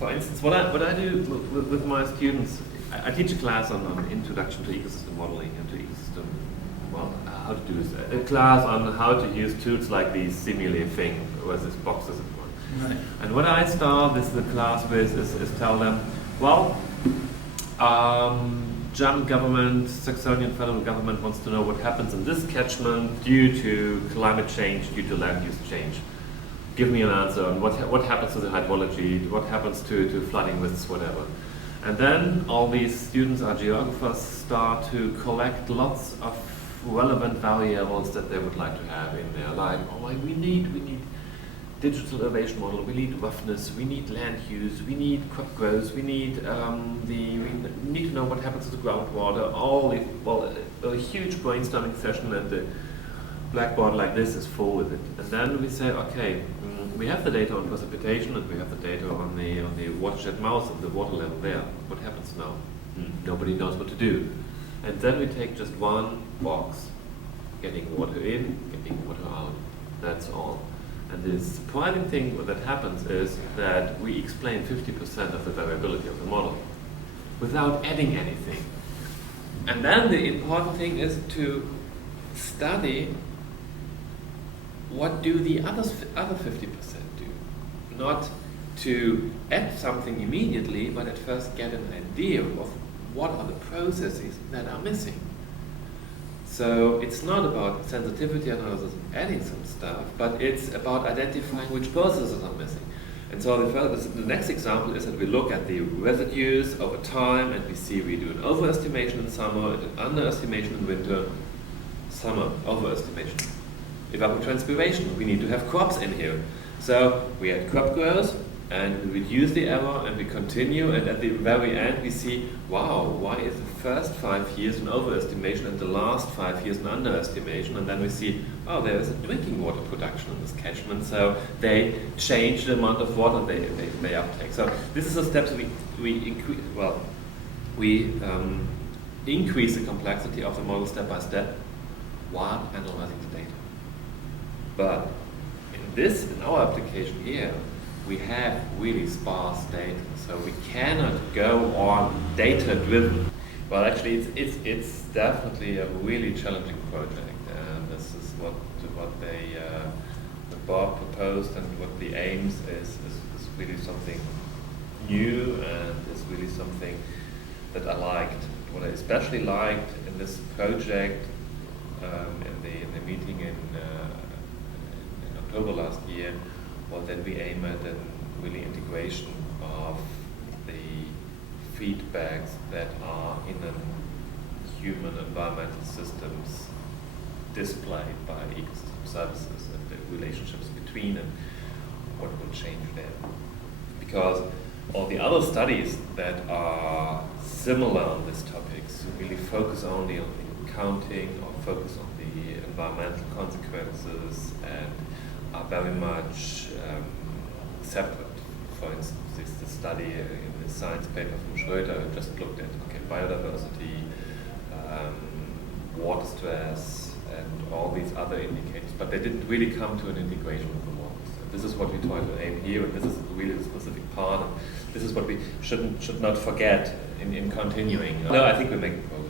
For instance, what I do with my students, I teach a class on introduction to ecosystem modeling and to ecosystem, well, how to do this. A class on how to use tools like the simile thing, where this boxes and one. Right. And what I start the class with is tell them, well, German government, Saxonian federal government wants to know what happens in this catchment due to climate change, due to land use change. Give me an answer on what happens to the hydrology, what happens to flooding risks, whatever. And then all these students are geographers, start to collect lots of relevant variables that they would like to have in there, like, oh, we need digital elevation model, we need roughness, we need land use, we need crop growth, we need we need to know what happens to the groundwater. A huge brainstorming session, and the blackboard like this is full with it. And then we say, okay, we have the data on precipitation and we have the data on the watershed mouth and the water level there. What happens now? Nobody knows what to do. And then we take just one box, getting water in, getting water out. That's all. And the surprising thing that happens is that we explain 50% of the variability of the model without adding anything. And then the important thing is to study what do the other 50% do. Not to add something immediately, but at first get an idea of what are the processes that are missing. So it's not about sensitivity analysis and adding some stuff, but it's about identifying which processes are missing. And so the next example is that we look at the residues over time, and we see we do an overestimation in summer, an underestimation in winter, summer, overestimation. Evapotranspiration, we need to have crops in here. So we had crop growth, and we reduce the error, and we continue, and at the very end we see, wow, why is the first 5 years an overestimation and the last 5 years an underestimation? And then we see, oh, there is a drinking water production in this catchment, so they change the amount of water they uptake. So this is a step that we increase the complexity of the model step by step while analyzing the data. But in our application here, we have really sparse data, so we cannot go on data-driven. Well, actually, it's definitely a really challenging project, and this is what Bob proposed, and what the aims is really something new, and is really something that I liked. What I especially liked in this project, in the meeting in October last year, was that we aim at a really integration of the feedbacks that are in a human environmental systems displayed by ecosystem services, and the relationships between, and what will change there. Because all the other studies that are similar on this topic really focus only on the accounting, or focus on the environmental consequences, and are very much separate. For instance, the study in the science paper from Schröder just looked at biodiversity, water stress, and all these other indicators, but they didn't really come to an integration of the models. And this is what we try to aim here, and this is really the specific part, and this is what we should not forget in continuing. No, I think we're making progress.